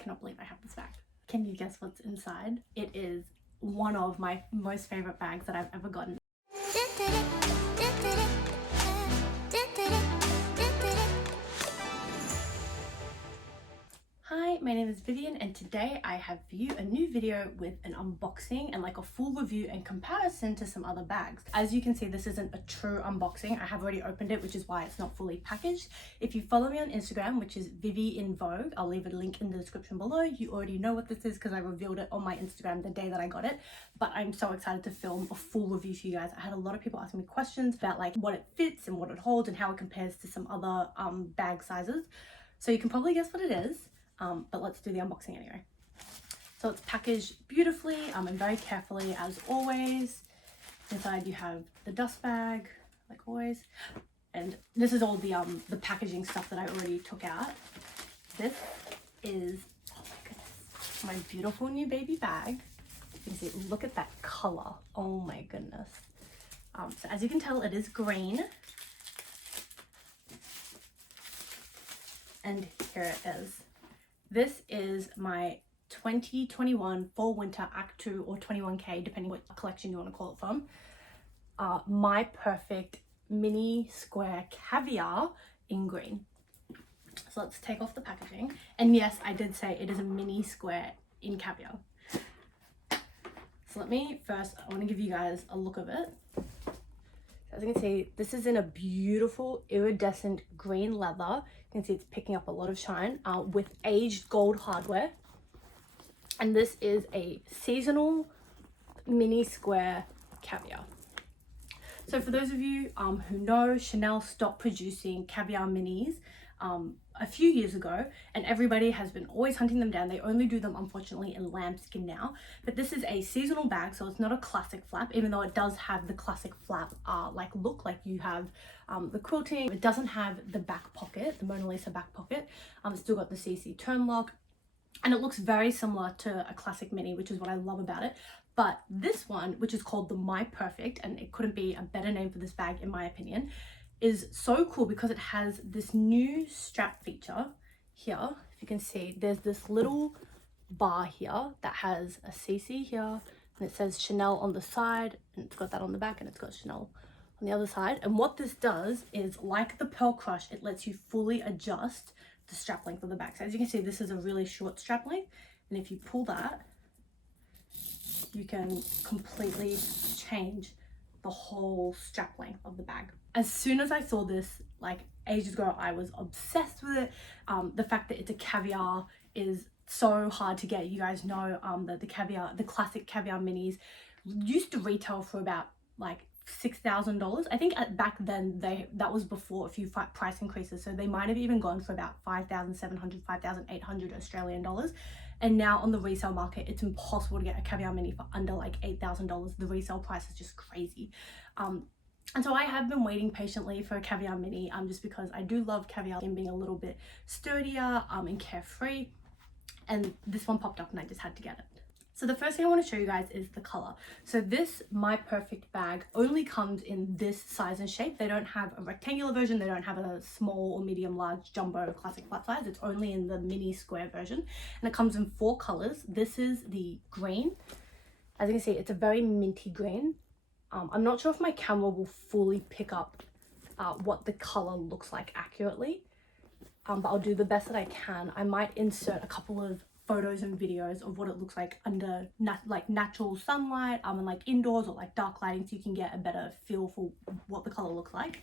cannot believe I have this bag. Can you guess what's inside? It is one of my most favorite bags that I've ever gotten. Hi, my name is Vivian and today I have for you a new video with an unboxing and like a full review and comparison to some other bags. As you can see, this isn't a true unboxing. I have already opened it, which is why it's not fully packaged. If you follow me on Instagram, which is Vivi in Vogue, I'll leave a link in the description below. You already know what this is because I revealed it on my Instagram the day that I got it, but I'm so excited to film a full review for you guys. I had a lot of people asking me questions about like what it fits and what it holds and how it compares to some other bag sizes. So you can probably guess what it is. But let's do the unboxing anyway. So it's packaged beautifully and very carefully as always. Inside you have the dust bag, like always. And this is all the packaging stuff that I already took out. This is, oh my goodness, my beautiful new baby bag. You can see, look at that color. Oh my goodness. So as you can tell, it is green. And here it is. This is my 2021 Fall Winter Act 2 or 21K, depending what collection you want to call it from. My Perfect mini square caviar in green. So let's take off the packaging. And yes, I did say it is a mini square in caviar. So let me first, I want to give you guys a look of it. As you can see, this is in a beautiful iridescent green leather. You can see it's picking up a lot of shine with aged gold hardware. And this is a seasonal mini square caviar. So for those of you who know, Chanel stopped producing caviar minis a few years ago, and everybody has been always hunting them down. They only do them unfortunately in lambskin now, but this is a seasonal bag, so it's not a classic flap, even though it does have the classic flap like look, like you have the quilting. It doesn't have the back pocket, the Mona Lisa back pocket. It's still got the CC turn lock, and it looks very similar to a classic mini, which is what I love about it. But this one, which is called the My Perfect, and it couldn't be a better name for this bag in my opinion, is so cool because it has this new strap feature here. If you can see, there's this little bar here that has a CC here, and it says Chanel on the side, and it's got that on the back, and it's got Chanel on the other side. And what this does is, like the Pearl Crush, it lets you fully adjust the strap length of the back. So as you can see, this is a really short strap length, and if you pull that, you can completely change the whole strap length of the bag. As soon as I saw this, like ages ago, I was obsessed with it. The fact that it's a caviar is so hard to get. You guys know that the classic caviar minis used to retail for about like $6,000. I think back then that was before a few price increases, so they might have even gone for about 5,700, 5,800 Australian dollars. And now on the resale market, it's impossible to get a caviar mini for under like $8,000. The resale price is just crazy. And so I have been waiting patiently for a caviar mini just because I do love caviar in being a little bit sturdier and carefree. And this one popped up and I just had to get it. So the first thing I want to show you guys is the color. So this My Perfect bag only comes in this size and shape. They don't have a rectangular version. They don't have a small or medium, large, jumbo, classic flat size. It's only in the mini square version. And it comes in 4 colors. This is the green. As you can see, it's a very minty green. I'm not sure if my camera will fully pick up what the color looks like accurately, but I'll do the best that I can. I might insert a couple of photos and videos of what it looks like under like natural sunlight and like indoors or like dark lighting, so you can get a better feel for what the color looks like.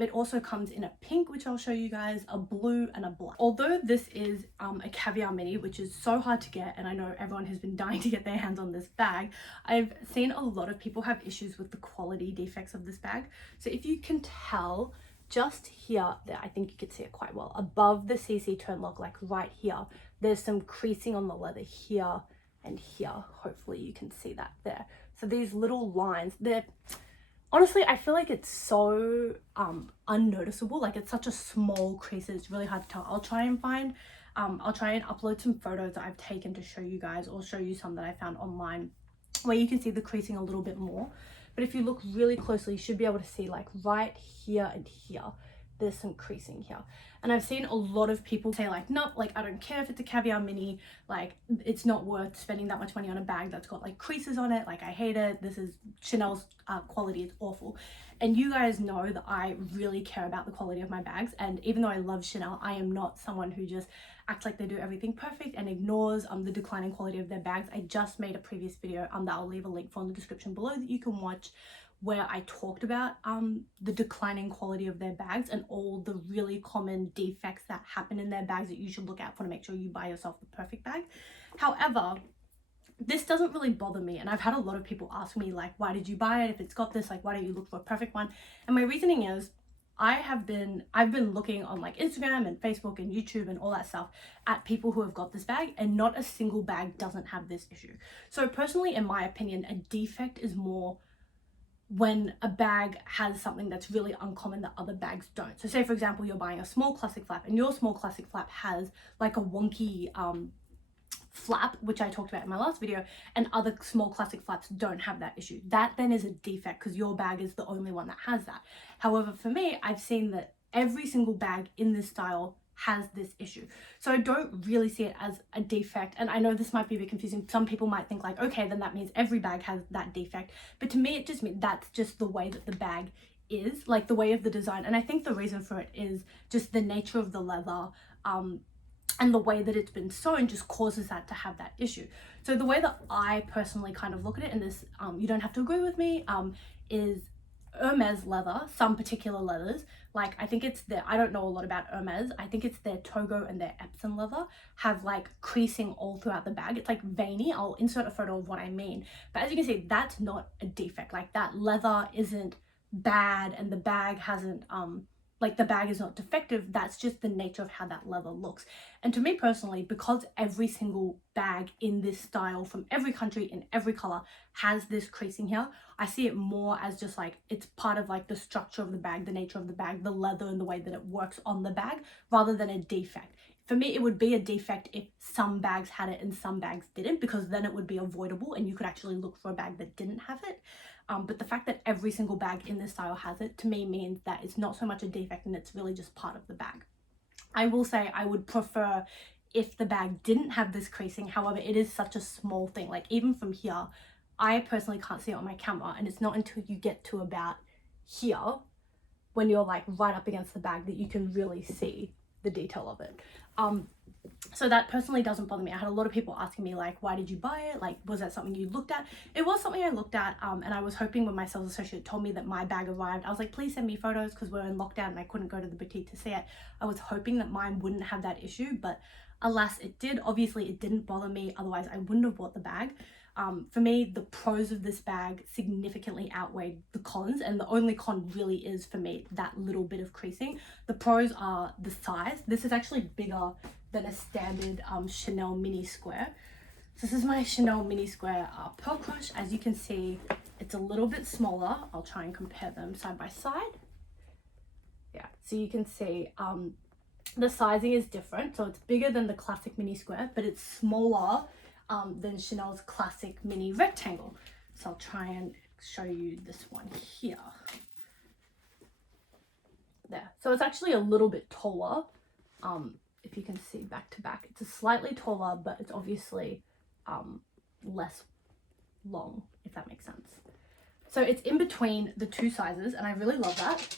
It also comes in a pink, which I'll show you guys, a blue and a black. Although this is a caviar mini, which is so hard to get, and I know everyone has been dying to get their hands on this bag, I've seen a lot of people have issues with the quality defects of this bag. So if you can tell, just here, I think you can see it quite well, above the CC turn lock, like right here, there's some creasing on the leather here and here. Hopefully you can see that there. So these little lines, they're honestly, I feel like it's so unnoticeable. Like it's such a small crease, it's really hard to tell. I'll try and upload some photos that I've taken to show you guys, or show you some that I found online where you can see the creasing a little bit more. But if you look really closely, you should be able to see like right here and here, there's some creasing here. And I've seen a lot of people say like, nope, like I don't care if it's a Caviar mini, like it's not worth spending that much money on a bag that's got like creases on it, like I hate it, this is Chanel's quality is awful. And you guys know that I really care about the quality of my bags, and even though I love Chanel, I am not someone who just acts like they do everything perfect and ignores the declining quality of their bags. I just made a previous video that I'll leave a link for in the description below that you can watch, where I talked about the declining quality of their bags and all the really common defects that happen in their bags that you should look out for to make sure you buy yourself the perfect bag. However, this doesn't really bother me, and I've had a lot of people ask me like, why did you buy it if it's got this, like why don't you look for a perfect one? And my reasoning is I've been looking on like Instagram and Facebook and YouTube and all that stuff at people who have got this bag, and not a single bag doesn't have this issue. So personally, in my opinion, a defect is more when a bag has something that's really uncommon that other bags don't. So say for example, you're buying a small classic flap and your small classic flap has like a wonky flap, which I talked about in my last video, and other small classic flaps don't have that issue. That then is a defect because your bag is the only one that has that. However, for me, I've seen that every single bag in this style has this issue. So I don't really see it as a defect. And I know this might be a bit confusing. Some people might think like, okay, then that means every bag has that defect. But to me, it just means that's just the way that the bag is, like the way of the design. And I think the reason for it is just the nature of the leather, and the way that it's been sewn just causes that to have that issue. So the way that I personally kind of look at it, and this, you don't have to agree with me, is Hermes leather, some particular leathers, like I think it's their, I don't know a lot about Hermes, I think it's their Togo and their Epsom leather, have like creasing all throughout the bag. It's like veiny. I'll insert a photo of what I mean. But as you can see, that's not a defect. Like that leather isn't bad and the bag hasn't, like the bag is not defective. That's just the nature of how that leather looks. And to me personally, because every single bag in this style from every country in every color has this creasing here, I see it more as just like it's part of like the structure of the bag, the nature of the bag, the leather and the way that it works on the bag, rather than a defect. For me, it would be a defect if some bags had it and some bags didn't, because then it would be avoidable and you could actually look for a bag that didn't have it. But the fact that every single bag in this style has it, to me means that it's not so much a defect and it's really just part of the bag. I will say I would prefer if the bag didn't have this creasing. However, it is such a small thing. Like even from here, I personally can't see it on my camera, and it's not until you get to about here, when you're like right up against the bag, that you can really see the detail of it. So that personally doesn't bother me. I had a lot of people asking me like, why did you buy it? Like, was that something you looked at? It was something I looked at, and I was hoping when my sales associate told me that my bag arrived, I was like, please send me photos, because we're in lockdown and I couldn't go to the boutique to see it. I was hoping that mine wouldn't have that issue, but alas, it did. Obviously, it didn't bother me. Otherwise, I wouldn't have bought the bag. For me, the pros of this bag significantly outweighed the cons, and the only con really is for me that little bit of creasing. The pros are the size. This is actually bigger than a standard Chanel mini square. So this is my Chanel mini square Pearl Crush. As you can see, it's a little bit smaller. I'll try and compare them side by side. Yeah, so you can see the sizing is different. So it's bigger than the classic mini square, but it's smaller than Chanel's classic mini rectangle. So I'll try and show you this one here. There. So it's actually a little bit taller. If you can see back to back, it's a slightly taller, but it's obviously less long, if that makes sense. So it's in between the two sizes, and I really love that.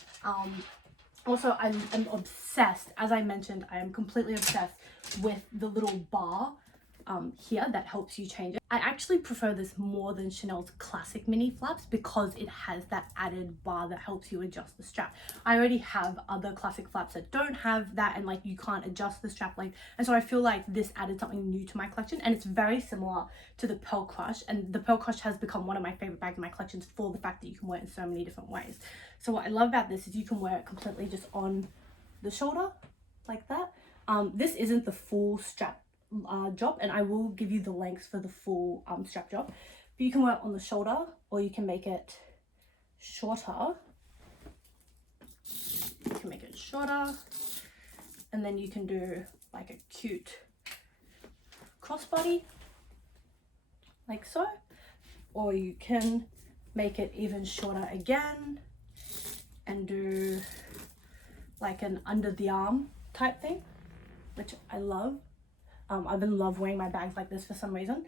Also, I'm obsessed, as I mentioned, I am completely obsessed with the little bar here that helps you change it. I actually prefer this more than Chanel's classic mini flaps because it has that added bar that helps you adjust the strap. I already have other classic flaps that don't have that, and like you can't adjust the strap length, and so I feel like this added something new to my collection, and it's very similar to the Pearl Crush, and the Pearl Crush has become one of my favorite bags in my collections for the fact that you can wear it in so many different ways. So what I love about this is you can wear it completely just on the shoulder like that. This isn't the full strap job, and I will give you the lengths for the full strap job, but you can wear it on the shoulder or you can make it shorter. You can make it shorter, and then you can do like a cute crossbody like so, or you can make it even shorter again and do like an under the arm type thing, which I love. I've been love wearing my bags like this for some reason.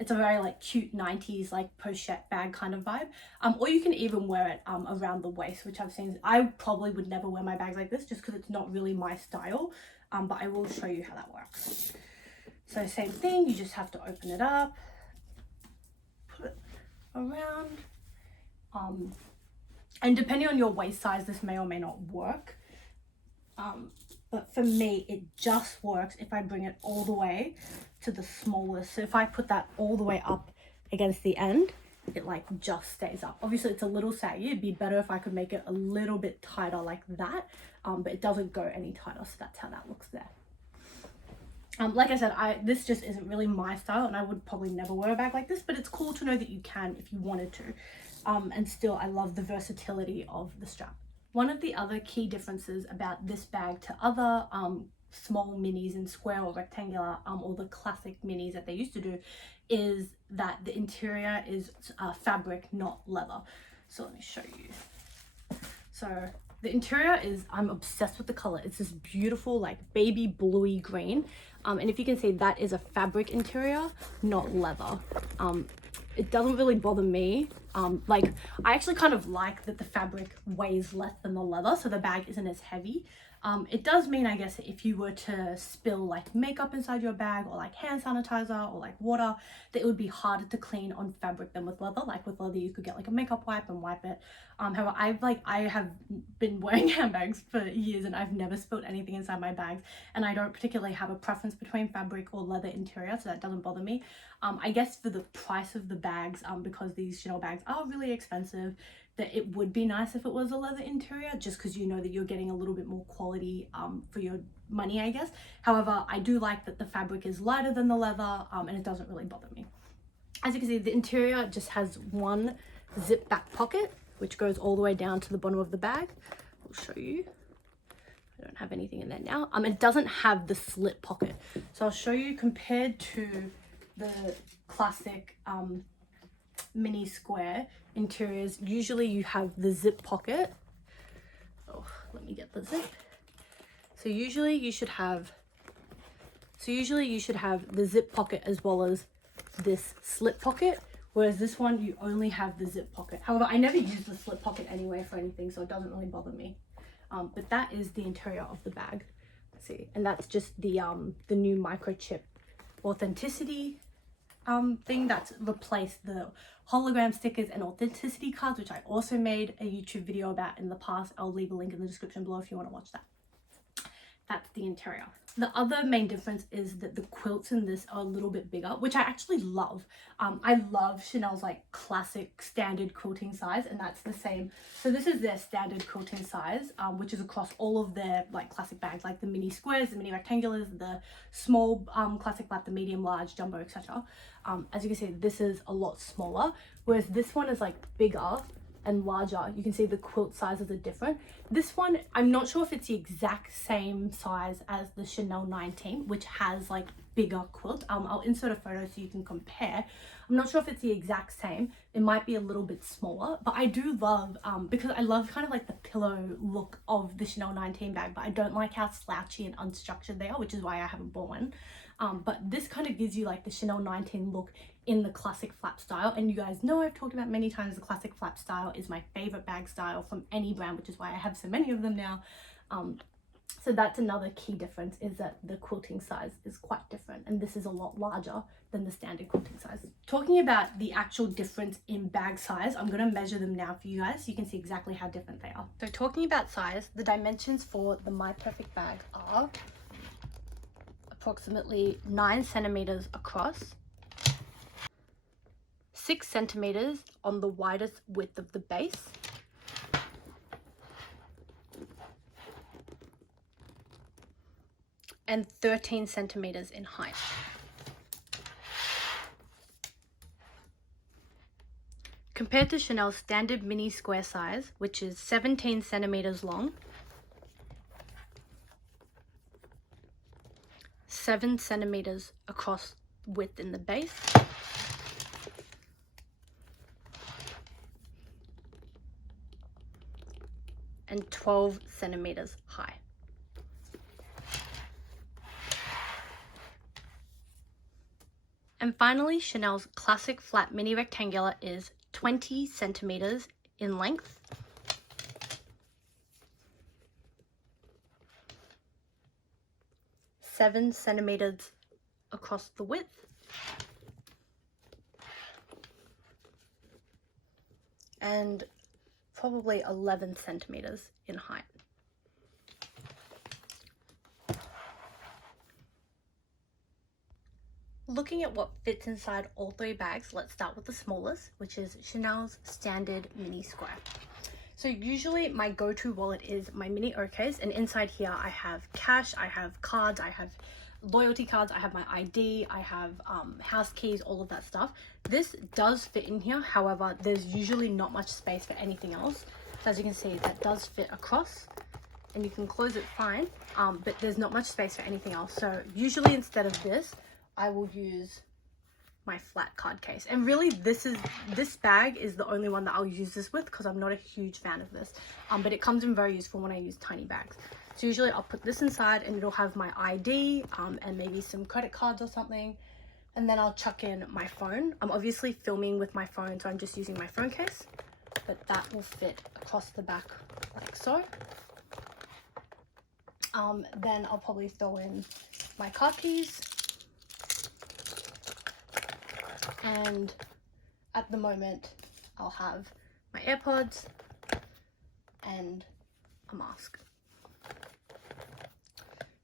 It's a very like cute 90s like pochette bag kind of vibe. Or you can even wear it around the waist, which I've seen. I probably would never wear my bags like this just because it's not really my style. But I will show you how that works. So same thing, you just have to open it up, put it around. And depending on your waist size, this may or may not work. But for me, it just works if I bring it all the way to the smallest. So if I put that all the way up against the end, it like just stays up. Obviously it's a little saggy. It'd be better if I could make it a little bit tighter like that, but it doesn't go any tighter. So that's how that looks there. Like I said, this just isn't really my style, and I would probably never wear a bag like this, but it's cool to know that you can if you wanted to. And still, I love the versatility of the strap. One of the other key differences about this bag to other small minis in square or rectangular, or the classic minis that they used to do, is that the interior is fabric, not leather. So let me show you. So the interior is, I'm obsessed with the color. It's this beautiful like baby bluey green. And if you can see, that is a fabric interior, not leather. It doesn't really bother me. Like I actually kind of like that the fabric weighs less than the leather, so the bag isn't as heavy. It does mean, I guess, if you were to spill like makeup inside your bag or like hand sanitizer or like water, that it would be harder to clean on fabric than with leather. Like with leather, you could get like a makeup wipe and wipe it. However, I have been wearing handbags for years and I've never spilled anything inside my bags, and I don't particularly have a preference between fabric or leather interior, so that doesn't bother me. I guess for the price of the bags, because these Chanel bags are really expensive, that it would be nice if it was a leather interior, just because you know that you're getting a little bit more quality for your money, I guess. However, I do like that the fabric is lighter than the leather, and it doesn't really bother me. As you can see, the interior just has one zip back pocket, which goes all the way down to the bottom of the bag. I'll show you. I don't have anything in there now. It doesn't have the slit pocket. So I'll show you, compared to the classic mini square interiors, usually you have the zip pocket. Oh, let me get the zip. So usually you should have the zip pocket as well as this slip pocket, whereas this one you only have the zip pocket. However, I never use the slip pocket anyway for anything, so it doesn't really bother me. But that is the interior of the bag. Let's see, and that's just the new microchip authenticity thing that's replaced the hologram stickers and authenticity cards, which I also made a YouTube video about in the past. I'll leave a link in the description below if you want to watch that. That's the interior. The other main difference is that the quilts in this are a little bit bigger, which I actually love. I love Chanel's like classic standard quilting size, and that's the same. So this is their standard quilting size, which is across all of their like classic bags, like the mini squares, the mini rectangulars, the small classic flat, the medium, large, jumbo, etc. As you can see, this is a lot smaller, whereas this one is like bigger and larger. You can see the quilt sizes are different. This one, I'm not sure if it's the exact same size as the Chanel 19, which has like bigger quilt. I'll insert a photo so you can compare. I'm not sure if it's the exact same. It might be a little bit smaller, but I do love, because I love kind of like the pillow look of the Chanel 19 bag, but I don't like how slouchy and unstructured they are, which is why I haven't bought one. But this kind of gives you like the Chanel 19 look in the classic flap style, and you guys know I've talked about many times the classic flap style is my favorite bag style from any brand, which is why I have so many of them now. So that's another key difference, is that the quilting size is quite different, and this is a lot larger than the standard quilting size. Talking about the actual difference in bag size, I'm going to measure them now for you guys so you can see exactly how different they are. So talking about size, the dimensions for the My Perfect bag are approximately 9 centimeters across, 6 centimeters on the widest width of the base, and 13 centimeters in height. Compared to Chanel's standard mini square size, which is 17 centimeters long, 7 centimeters across width in the base, and 12 centimeters high. And finally, Chanel's classic flat mini rectangular is 20 centimeters in length. Seven centimeters across the width. And probably 11 centimeters in height. Looking at what fits inside all three bags, let's start with the smallest, which is Chanel's standard mini square. So usually my go-to wallet is my mini O-case, and inside here I have cash, I have cards, I have loyalty cards, I have my ID, I have house keys, all of that stuff. This does fit in here, however, there's usually not much space for anything else. So as you can see, that does fit across, and you can close it fine, but there's not much space for anything else. So usually instead of this, I will use my flat card case. And really this bag is the only one that I'll use this with, because I'm not a huge fan of this, but it comes in very useful when I use tiny bags. So usually I'll put this inside and it'll have my ID and maybe some credit cards or something, and then I'll chuck in my phone. I'm obviously filming with my phone, so I'm just using my phone case, but that will fit across the back like so. Then I'll probably throw in my car keys, and at the moment I'll have my AirPods and a mask.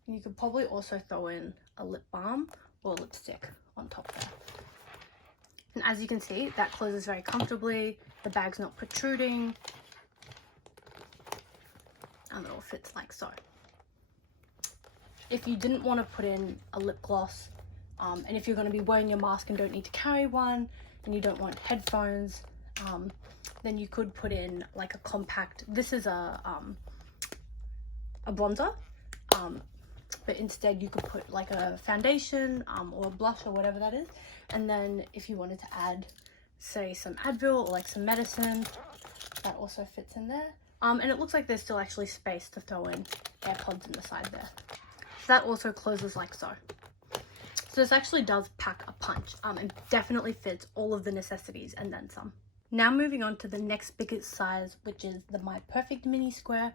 And you could probably also throw in a lip balm or lipstick on top there. And as you can see, that closes very comfortably, the bag's not protruding, and it all fits like so. If you didn't want to put in a lip gloss, and if you're going to be wearing your mask and don't need to carry one, and you don't want headphones, then you could put in like a compact, this is a bronzer, but instead you could put like a foundation or a blush or whatever that is. And then if you wanted to add, say, some Advil or like some medicine, that also fits in there. And it looks like there's still actually space to throw in AirPods in the side there. So that also closes like so. So this actually does pack a punch, and definitely fits all of the necessities and then some. Now moving on to the next biggest size, which is the My Perfect Mini Square.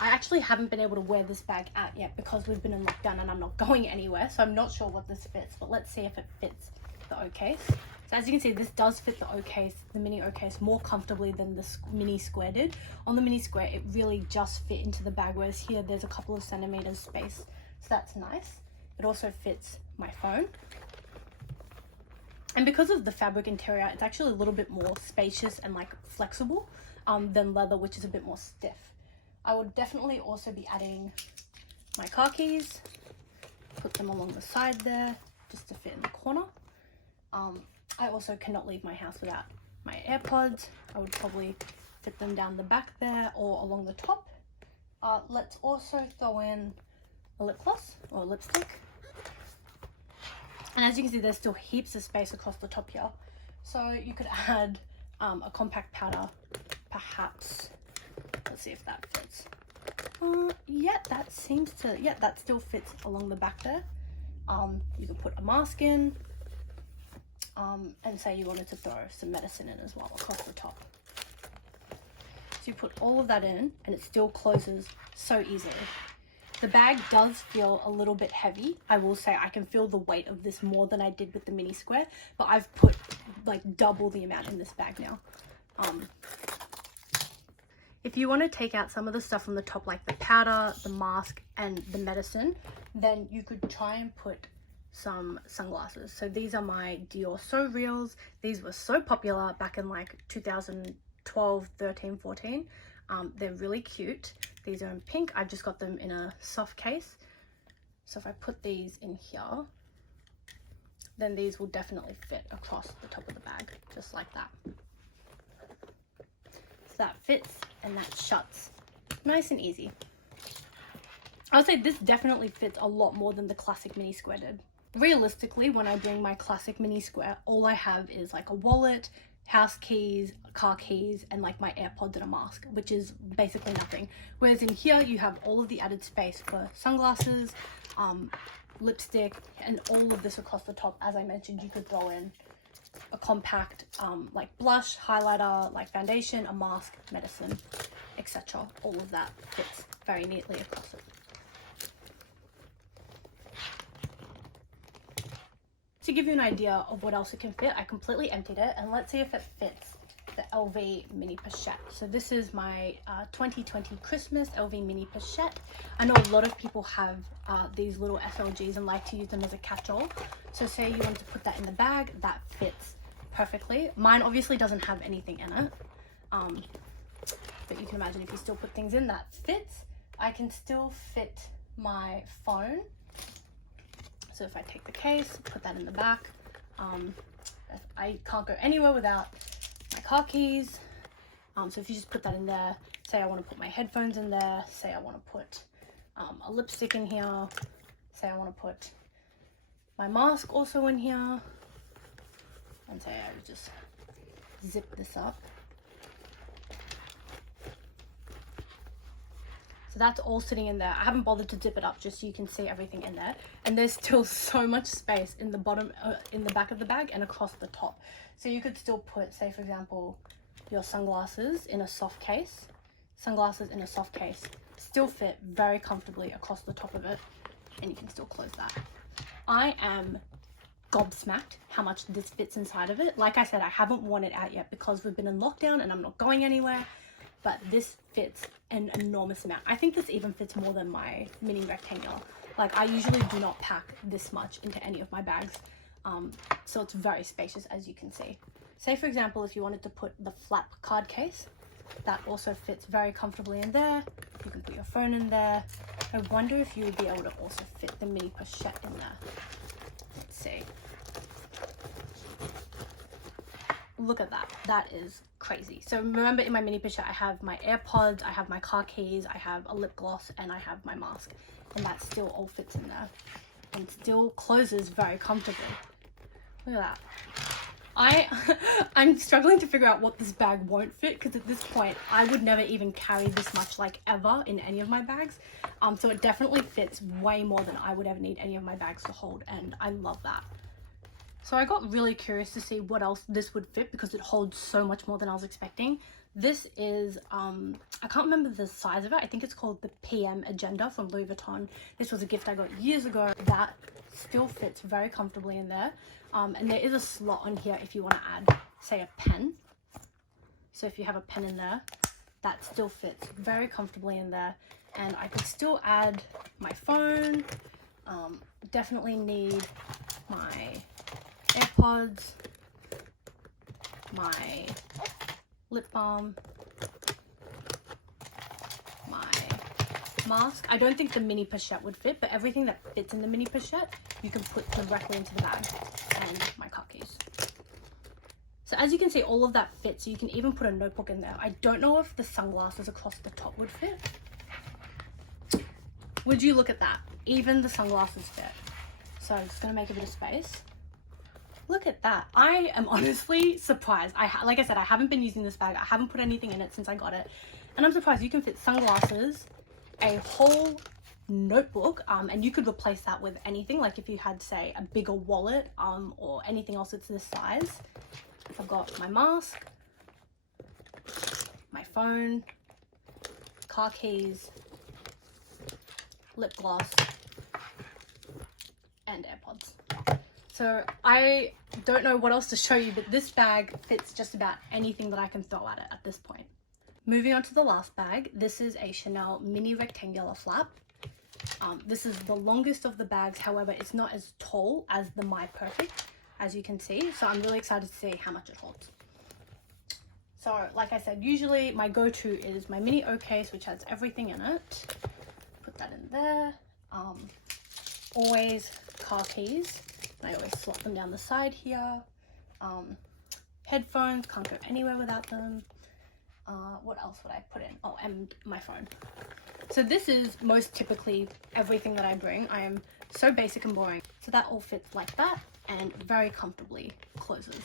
I actually haven't been able to wear this bag out yet because we've been in lockdown and I'm not going anywhere, so I'm not sure what this fits, but let's see if it fits the O-case. So as you can see, this does fit the O-case, the mini O-case, more comfortably than the mini square did. On the mini square, it really just fit into the bag, whereas here there's a couple of centimeters space, so that's nice. It also fits my phone. And because of the fabric interior, it's actually a little bit more spacious and like flexible than leather, which is a bit more stiff. I would definitely also be adding my car keys, put them along the side there just to fit in the corner. I also cannot leave my house without my AirPods. I would probably fit them down the back there or along the top. Let's also throw in a lip gloss or a lipstick. And as you can see, there's still heaps of space across the top here. So you could add a compact powder, perhaps. Let's see if that fits. Yeah, that seems to, yeah, that still fits along the back there. You could put a mask in, and say you wanted to throw some medicine in as well across the top. So you put all of that in and it still closes so easily. The bag does feel a little bit heavy. I will say I can feel the weight of this more than I did with the mini square, but I've put like double the amount in this bag now. If you want to take out some of the stuff from the top, like the powder, the mask, and the medicine, then you could try and put some sunglasses. So these are my Dior So Reals. These were so popular back in like 2012, 13, 14. They're really cute. These are in pink. I just got them in a soft case. So if I put these in here, then these will definitely fit across the top of the bag, just like that. So that fits and that shuts nice and easy. I would say this definitely fits a lot more than the classic mini square did. Realistically, when I bring my classic mini square, all I have is like a wallet, house keys, car keys, and like my AirPods and a mask, which is basically nothing. Whereas in here you have all of the added space for sunglasses, lipstick, and all of this across the top. As I mentioned, you could throw in a compact like blush, highlighter, like foundation, a mask, medicine, etc. All of that fits very neatly across it. To give you an idea of what else it can fit, I completely emptied it, and let's see if it fits the LV mini pochette. So this is my 2020 Christmas LV mini pochette. I know a lot of people have these little SLGs and like to use them as a catch-all. So say you want to put that in the bag, that fits perfectly. Mine obviously doesn't have anything in it, but you can imagine if you still put things in, that fits. I can still fit my phone. So if I take the case, put that in the back, I can't go anywhere without my car keys. So if you just put that in there, say I want to put my headphones in there, say I want to put a lipstick in here, say I want to put my mask also in here, and say I would just zip this up. So that's all sitting in there. I haven't bothered to zip it up just so you can see everything in there. And there's still so much space in the bottom, in the back of the bag and across the top. So you could still put, say for example, your sunglasses in a soft case. Sunglasses in a soft case still fit very comfortably across the top of it. And you can still close that. I am gobsmacked how much this fits inside of it. Like I said, I haven't worn it out yet because we've been in lockdown and I'm not going anywhere. But this fits an enormous amount. I think this even fits more than my mini rectangular. Like I usually do not pack this much into any of my bags. So it's very spacious, as you can see. Say for example, if you wanted to put the flap card case, that also fits very comfortably in there. You can put your phone in there. I wonder if you would be able to also fit the mini pochette in there. Let's see. Look at that. That is crazy. So remember, in my mini pochette I have my AirPods, I have my car keys, I have a lip gloss, and I have my mask, and that still all fits in there and still closes very comfortably. Look at that. I'm struggling to figure out what this bag won't fit, because at this point I would never even carry this much like ever in any of my bags. So it definitely fits way more than I would ever need any of my bags to hold, and I love that. So I got really curious to see what else this would fit because it holds so much more than I was expecting. This is, I can't remember the size of it. I think it's called the PM Agenda from Louis Vuitton. This was a gift I got years ago. That still fits very comfortably in there. And there is a slot on here if you want to add, say, a pen. So if you have a pen in there, that still fits very comfortably in there. And I could still add my phone. Definitely need my AirPods, my lip balm, my mask. I don't think the mini pochette would fit, but everything that fits in the mini pochette you can put directly into the bag, and my car keys. So as you can see, all of that fits, so you can even put a notebook in there. I don't know if the sunglasses across the top would fit. Would you look at that? Even the sunglasses fit. So I'm just gonna make a bit of space. Look at that. I am honestly surprised. Like I said, I haven't been using this bag. I haven't put anything in it since I got it. And I'm surprised you can fit sunglasses, a whole notebook, and you could replace that with anything. Like if you had, say, a bigger wallet, or anything else that's this size. I've got my mask, my phone, car keys, lip gloss, and AirPods. So I don't know what else to show you, but this bag fits just about anything that I can throw at it at this point. Moving on to the last bag, this is a Chanel mini rectangular flap. This is the longest of the bags, however, it's not as tall as the My Perfect, as you can see. So I'm really excited to see how much it holds. So like I said, usually my go-to is my mini O case, which has everything in it. Put that in there. Always car keys. I always slot them down the side here. Headphones, can't go anywhere without them. What else would I put in? Oh, and my phone. So this is most typically everything that I bring. I am so basic and boring. So that all fits like that and very comfortably closes.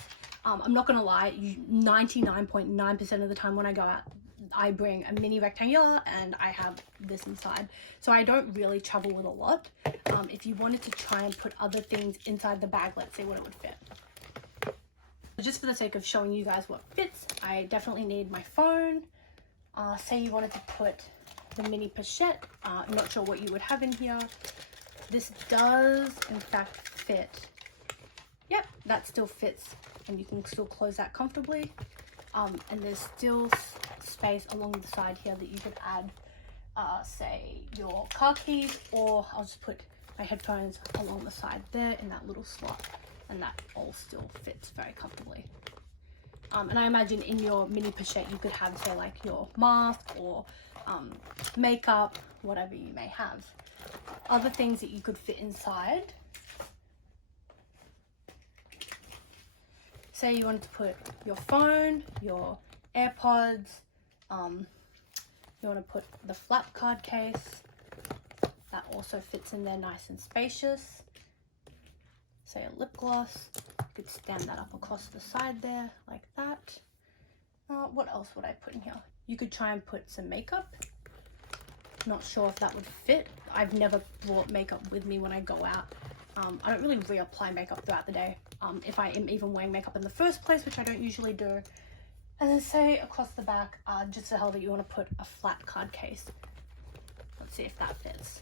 I'm not gonna lie, 99.9% of the time when I go out, I bring a mini rectangular and I have this inside. So I don't really travel with a lot. If you wanted to try and put other things inside the bag, let's see what it would fit. Just for the sake of showing you guys what fits, I definitely need my phone. Say you wanted to put the mini pochette. I'm not sure what you would have in here. This does in fact fit. Yep, that still fits, and you can still close that comfortably. And there's still space along the side here that you could add, say, your car keys, or I'll just put my headphones along the side there in that little slot, and that all still fits very comfortably. And I imagine in your mini pochette you could have, say, like your mask or makeup, whatever you may have. Other things that you could fit inside, say you wanted to put your phone, your AirPods, you want to put the flap card case, that also fits in there nice and spacious. Say a lip gloss, you could stand that up across the side there like that. What else would I put in here? You could try and put some makeup. Not sure if that would fit. I've never brought makeup with me when I go out. I don't really reapply makeup throughout the day, if I am even wearing makeup in the first place, which I don't usually do. And then say across the back, just the hell that you want to put a flat card case. Let's see if that fits.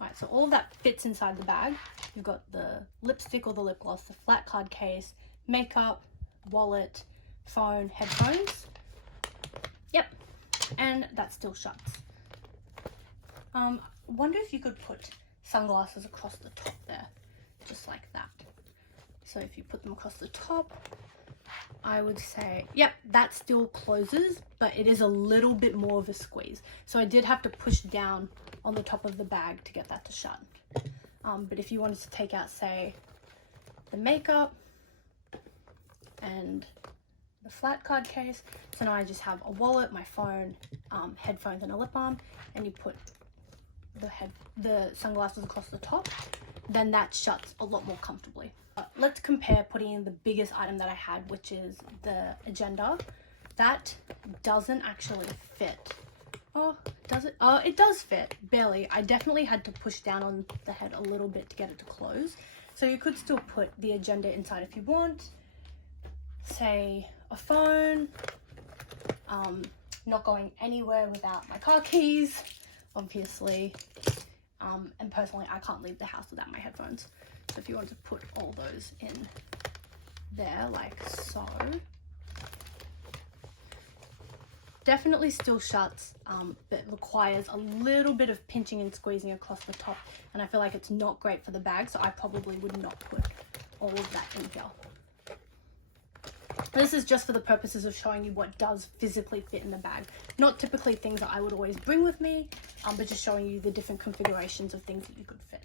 Alright, so all of that fits inside the bag. You've got the lipstick or the lip gloss, the flat card case, makeup, wallet, phone, headphones. Yep, and that still shuts. Wonder if you could put sunglasses across the top there, just like that. So if you put them across the top, I would say, yep, that still closes, but it is a little bit more of a squeeze. So I did have to push down on the top of the bag to get that to shut. But if you wanted to take out, say, the makeup and the flat card case, so now I just have a wallet, my phone, headphones, and a lip balm, and you put the sunglasses across the top, then that shuts a lot more comfortably. Let's compare putting in the biggest item that I had, which is the agenda. That doesn't actually fit. Oh, does it? Oh, it does fit, barely. I definitely had to push down on the head a little bit to get it to close. So you could still put the agenda inside if you want. Say a phone. Not going anywhere without my car keys, obviously. And personally, I can't leave the house without my headphones. So if you want to put all those in there, like so. Definitely still shuts, but requires a little bit of pinching and squeezing across the top. And I feel like it's not great for the bag, so I probably would not put all of that in here. This is just for the purposes of showing you what does physically fit in the bag. Not typically things that I would always bring with me, but just showing you the different configurations of things that you could fit.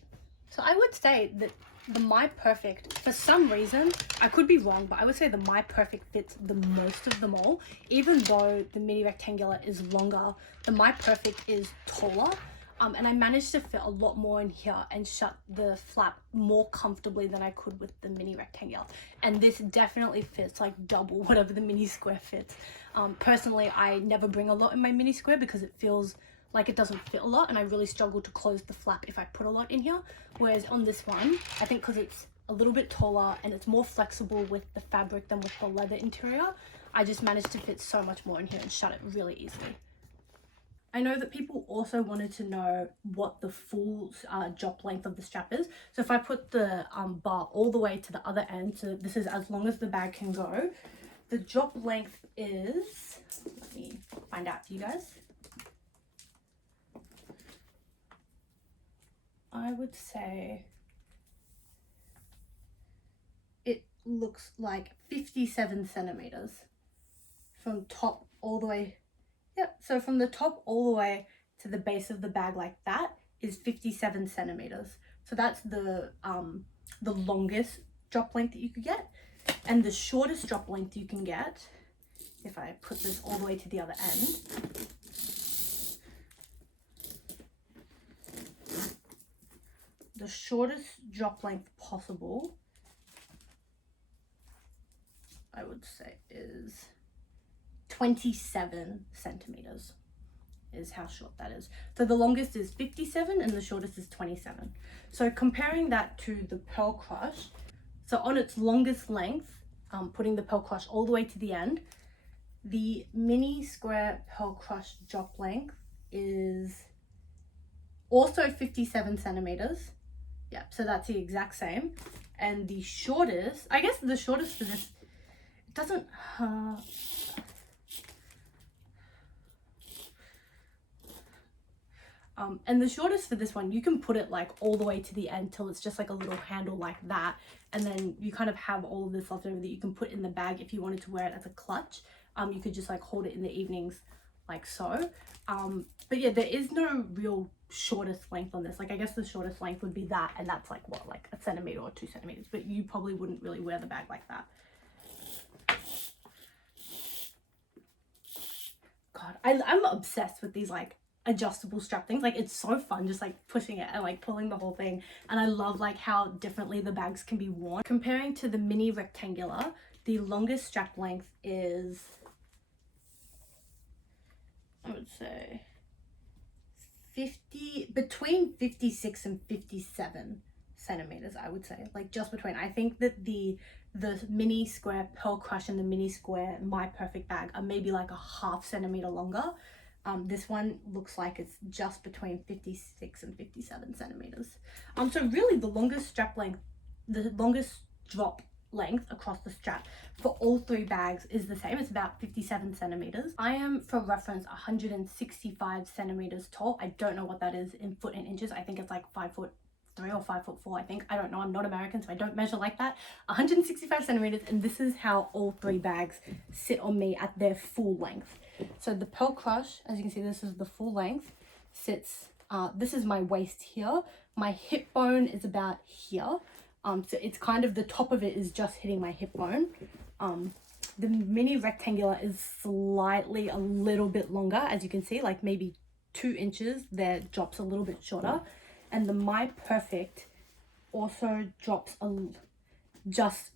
So I would say that the My Perfect, for some reason, I could be wrong, but I would say the My Perfect fits the most of them all. Even though the mini rectangular is longer, the My Perfect is taller. And I managed to fit a lot more in here and shut the flap more comfortably than I could with the mini rectangular. And this definitely fits like double whatever the mini square fits. Personally, I never bring a lot in my mini square because it feels like it doesn't fit a lot, and I really struggle to close the flap if I put a lot in here. Whereas on this one, I think because it's a little bit taller and it's more flexible with the fabric than with the leather interior, I just managed to fit so much more in here and shut it really easily. I know that people also wanted to know what the full jop length of the strap is. So if I put the bar all the way to the other end, so this is as long as the bag can go, the jop length is, let me find out for you guys. I would say it looks like 57 centimeters from top all the way. Yep, so from the top all the way to the base of the bag like that is 57 centimeters. So that's the longest drop length that you could get. And the shortest drop length you can get, if I put this all the way to the other end, the shortest drop length possible I would say is 27 centimeters is how short that is. So the longest is 57 and the shortest is 27. So comparing that to the Pearl Crush, so on its longest length, putting the Pearl Crush all the way to the end, the mini square Pearl Crush drop length is also 57 centimeters. Yeah, so that's the exact same. And the shortest, I guess the shortest for this, it doesn't, and the shortest for this one, you can put it like all the way to the end till it's just like a little handle like that. And then you kind of have all of this left over that you can put in the bag if you wanted to wear it as a clutch. You could just like hold it in the evenings like so. But yeah, there is no real shortest length on this. Like I guess the shortest length would be that, and that's like what, like 1 centimeter or 2 centimeters, but you probably wouldn't really wear the bag like that. God, I'm obsessed with these like adjustable strap things. Like it's so fun just like pushing it and like pulling the whole thing, and I love like how differently the bags can be worn. Comparing to the mini rectangular, the longest strap length is, I would say, between 56 and 57 centimeters, I would say, like just between. I think that the mini square Pearl Crush and the mini square My Perfect bag are maybe like a ½ centimeter longer. This one looks like it's just between 56 and 57 centimeters. So really the longest strap length, the longest drop length across the strap for all 3 bags is the same. It's about 57 centimeters. I am, for reference, 165 centimeters tall. I don't know what that is in foot and inches. I think it's like 5'3" or 5'4", I think. I don't know. I'm not American, so I don't measure like that. 165 centimeters, and this is how all 3 bags sit on me at their full length. So the Pearl Crush, as you can see, this is the full length, sits, this is my waist here. My hip bone is about here. So it's kind of, the top of it is just hitting my hip bone. The mini rectangular is slightly a little bit longer, as you can see, like maybe 2 inches there, drops a little bit shorter. And the My Perfect also drops just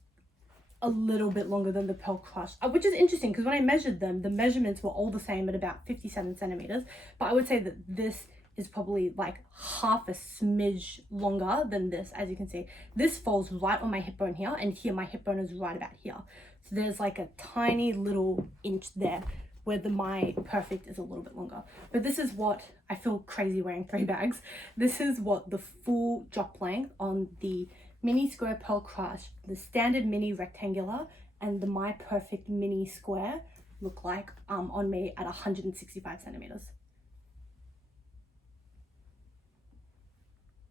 a little bit longer than the Pearl Crush, which is interesting because when I measured them, the measurements were all the same at about 57 centimeters. But I would say that this is probably like half a smidge longer than this. As you can see, this falls right on my hip bone here, and here my hip bone is right about here. So there's like a tiny little inch there where the My Perfect is a little bit longer. But this is what, I feel crazy wearing 3 bags. This is what the full drop length on the mini square Pearl Crush, the standard mini rectangular, and the My Perfect mini square look like on me at 165 centimeters.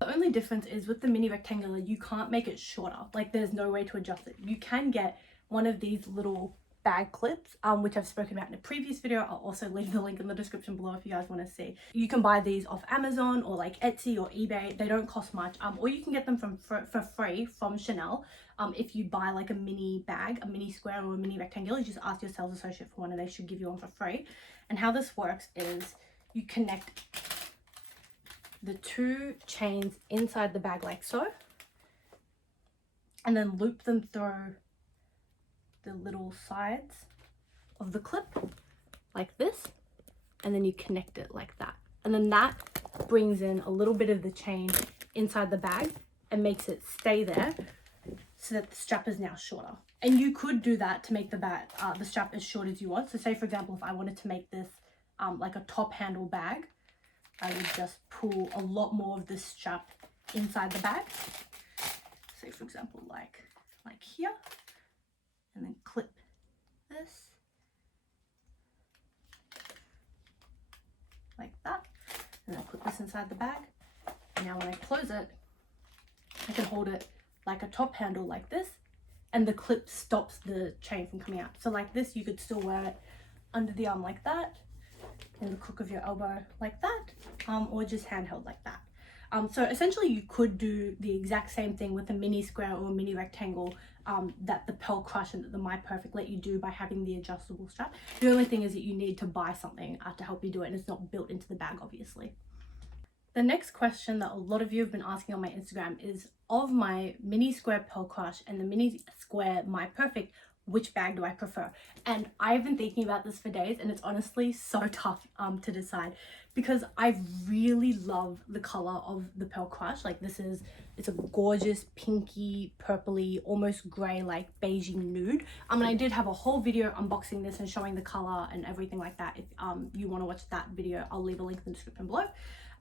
The only difference is with the mini rectangular, you can't make it shorter. Like there's no way to adjust it. You can get one of these little bag clips, which I've spoken about in a previous video. I'll also leave the link in the description below if you guys want to see. You can buy these off Amazon or like Etsy or eBay. They don't cost much, or you can get them for free from Chanel. If you buy like a mini bag, a mini square or a mini rectangular, you just ask your sales associate for one and they should give you one for free. And how this works is you connect the 2 chains inside the bag like so, and then loop them through the little sides of the clip like this, and then you connect it like that, and then that brings in a little bit of the chain inside the bag and makes it stay there so that the strap is now shorter. And you could do that to make the strap as short as you want. So say for example, if I wanted to make this like a top handle bag, I would just pull a lot more of this strap inside the bag. Say for example, like here, and then clip this like that, and then put this inside the bag. And now when I close it, I can hold it like a top handle like this, and the clip stops the chain from coming out. So like this, you could still wear it under the arm like that, in the crook of your elbow like that, or just handheld like that. So essentially you could do the exact same thing with a mini square or a mini rectangle that the Pearl Crush and the My Perfect let you do by having the adjustable strap. The only thing is that you need to buy something to help you do it, and it's not built into the bag, obviously. The next question that a lot of you have been asking on my Instagram is, of my mini square Pearl Crush and the mini square My Perfect, which bag do I prefer. And I've been thinking about this for days, and it's honestly so tough to decide, because I really love the color of the Pearl Crush. Like it's a gorgeous pinky purpley almost gray like beigey nude. And I did have a whole video unboxing this and showing the color and everything like that. If you want to watch that video, I'll leave a link in the description below.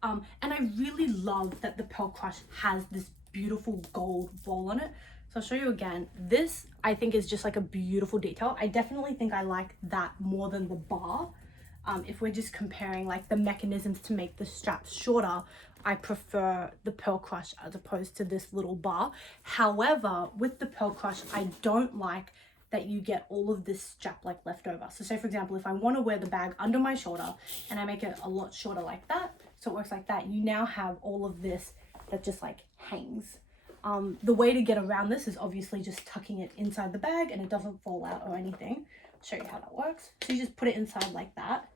And I really love that the Pearl Crush has this beautiful gold ball on it. So I'll show you again. This I think is just like a beautiful detail. I definitely think I like that more than the bar. If we're just comparing like the mechanisms to make the straps shorter, I prefer the Pearl Crush as opposed to this little bar. However, with the Pearl Crush, I don't like that you get all of this strap like left over. So say for example, if I want to wear the bag under my shoulder and I make it a lot shorter like that, so it works like that, you now have all of this that just like hangs. The way to get around this is obviously just tucking it inside the bag and it doesn't fall out or anything. I'll show you how that works. So you just put it inside like that,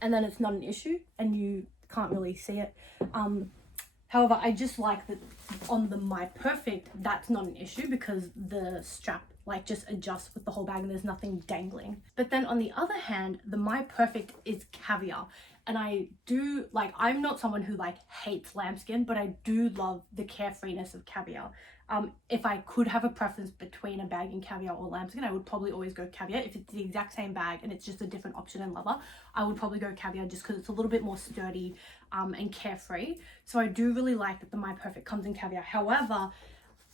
and then it's not an issue and you can't really see it. However, I just like that on the My Perfect, that's not an issue because the strap like just adjusts with the whole bag and there's nothing dangling. But then on the other hand, the My Perfect is Caviar. And I do like, I'm not someone who like hates lambskin, but I do love the carefreeness of Caviar. If I could have a preference between a bag in Caviar or lambskin, I would probably always go Caviar. If it's the exact same bag and it's just a different option in leather, I would probably go Caviar just because it's a little bit more sturdy and carefree. So I do really like that the My Perfect comes in Caviar. However,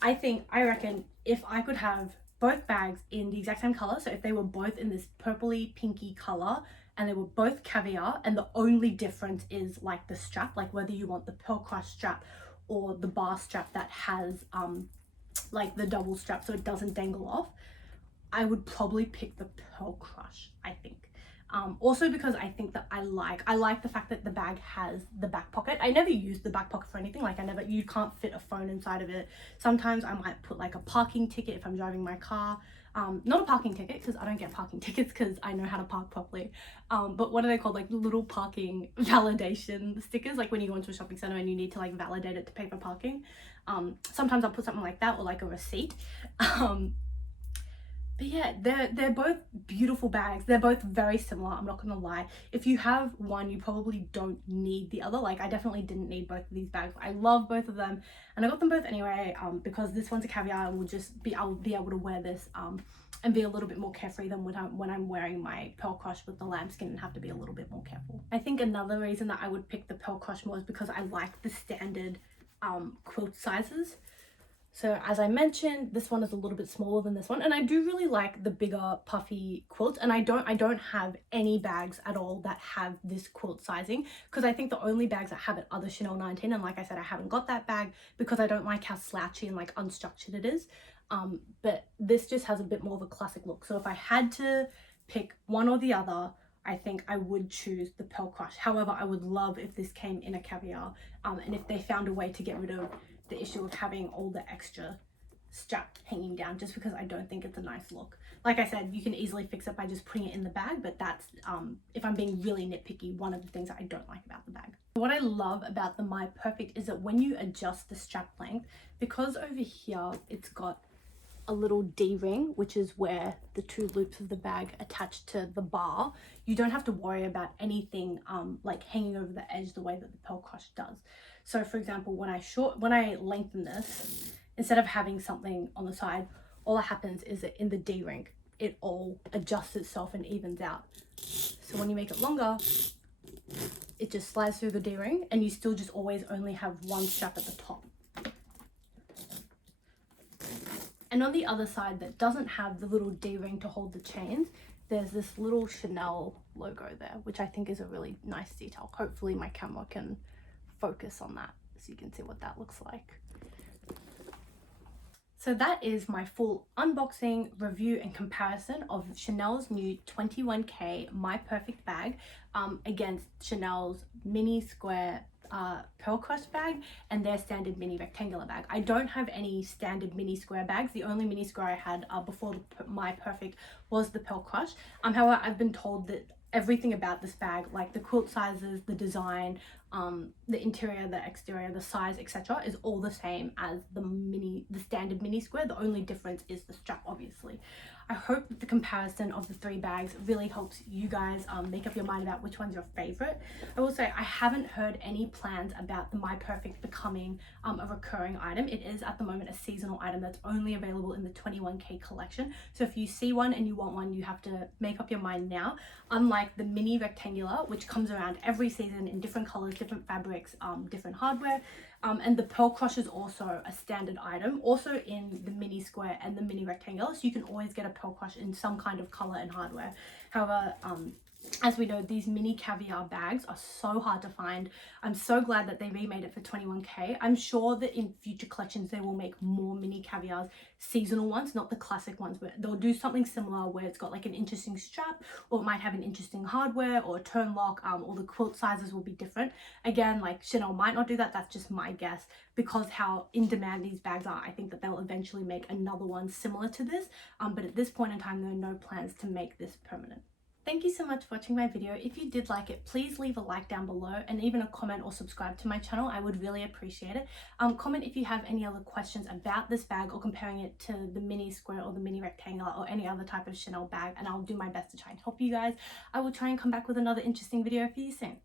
I reckon if I could have both bags in the exact same color, so if they were both in this purpley pinky color and they were both Caviar, and the only difference is like the strap, like whether you want the Pearl Crush strap or the bar strap that has like the double strap so it doesn't dangle off, I would probably pick the Pearl Crush, I think. Also because I think that I like the fact that the bag has the back pocket. I never use the back pocket for anything. Like you can't fit a phone inside of it. Sometimes I might put like a parking ticket if I'm driving my car. Not a parking ticket because I don't get parking tickets because I know how to park properly. But what are they called? Like little parking validation stickers, like when you go into a shopping center and you need to like validate it to pay for parking. Sometimes I'll put something like that or like a receipt. But yeah, they're both beautiful bags. They're both very similar, I'm not gonna lie. If you have one, you probably don't need the other. Like I definitely didn't need both of these bags. I love both of them and I got them both anyway because this one's a Caviar and I'll be able to wear this and be a little bit more carefree than when I'm wearing my Pearl Crush with the lambskin and have to be a little bit more careful. I think another reason that I would pick the Pearl Crush more is because I like the standard quilt sizes. So as I mentioned, this one is a little bit smaller than this one, and I do really like the bigger puffy quilt, and I don't have any bags at all that have this quilt sizing because I think the only bags that have it are the Chanel 19, and like I said, I haven't got that bag because I don't like how slouchy and like unstructured it is. But this just has a bit more of a classic look. So if I had to pick one or the other, I think I would choose the Pearl Crush. However, I would love if this came in a Caviar, and if they found a way to get rid of the issue of having all the extra strap hanging down, just because I don't think it's a nice look. Like I said, you can easily fix it by just putting it in the bag, but that's if I'm being really nitpicky, one of the things that I don't like about the bag. What I love about the My Perfect is that when you adjust the strap length, because over here it's got a little D-ring, which is where the two loops of the bag attach to the bar, you don't have to worry about anything like hanging over the edge the way that the Pearl Crush does. So for example, when I lengthen this, instead of having something on the side, all that happens is that in the D-ring, it all adjusts itself and evens out. So when you make it longer, it just slides through the D-ring and you still just always only have one strap at the top. And on the other side that doesn't have the little D-ring to hold the chains, there's this little Chanel logo there, which I think is a really nice detail. Hopefully my camera can focus on that so you can see what that looks like. So that is my full unboxing, review and comparison of Chanel's new 21K My Perfect bag against Chanel's mini square Pearl Crush bag and their standard mini rectangular bag. I don't have any standard mini square bags. The only mini square I had before My Perfect was the Pearl Crush. However, I've been told that everything about this bag, like the quilt sizes, the design, the interior, the exterior, the size, etc. is all the same as the standard mini square. The only difference is the strap, obviously. I hope that the comparison of the 3 bags really helps you guys make up your mind about which one's your favorite. I will say I haven't heard any plans about the My Perfect becoming a recurring item. It is at the moment a seasonal item that's only available in the 21K collection. So if you see one and you want one, you have to make up your mind now. Unlike the mini rectangular, which comes around every season in different colors, different fabrics, different hardware. And the pearl crush is also a standard item, also in the mini square and the mini rectangular, so you can always get a pearl crush in some kind of color and hardware. However, as we know, these mini Caviar bags are so hard to find. I'm so glad that they remade it for 21K. I'm sure that in future collections they will make more mini Caviars, seasonal ones, not the classic ones, but they'll do something similar where it's got like an interesting strap, or it might have an interesting hardware or a turn lock, or the quilt sizes will be different. Again, like Chanel might not do that, that's just my guess. Because how in demand these bags are, I think that they'll eventually make another one similar to this, but at this point in time there are no plans to make this permanent. Thank you so much for watching my video. If you did like it, please leave a like down below and even a comment or subscribe to my channel. I would really appreciate it. Comment if you have any other questions about this bag or comparing it to the mini square or the mini rectangular or any other type of Chanel bag, and I'll do my best to try and help you guys. I will try and come back with another interesting video for you soon.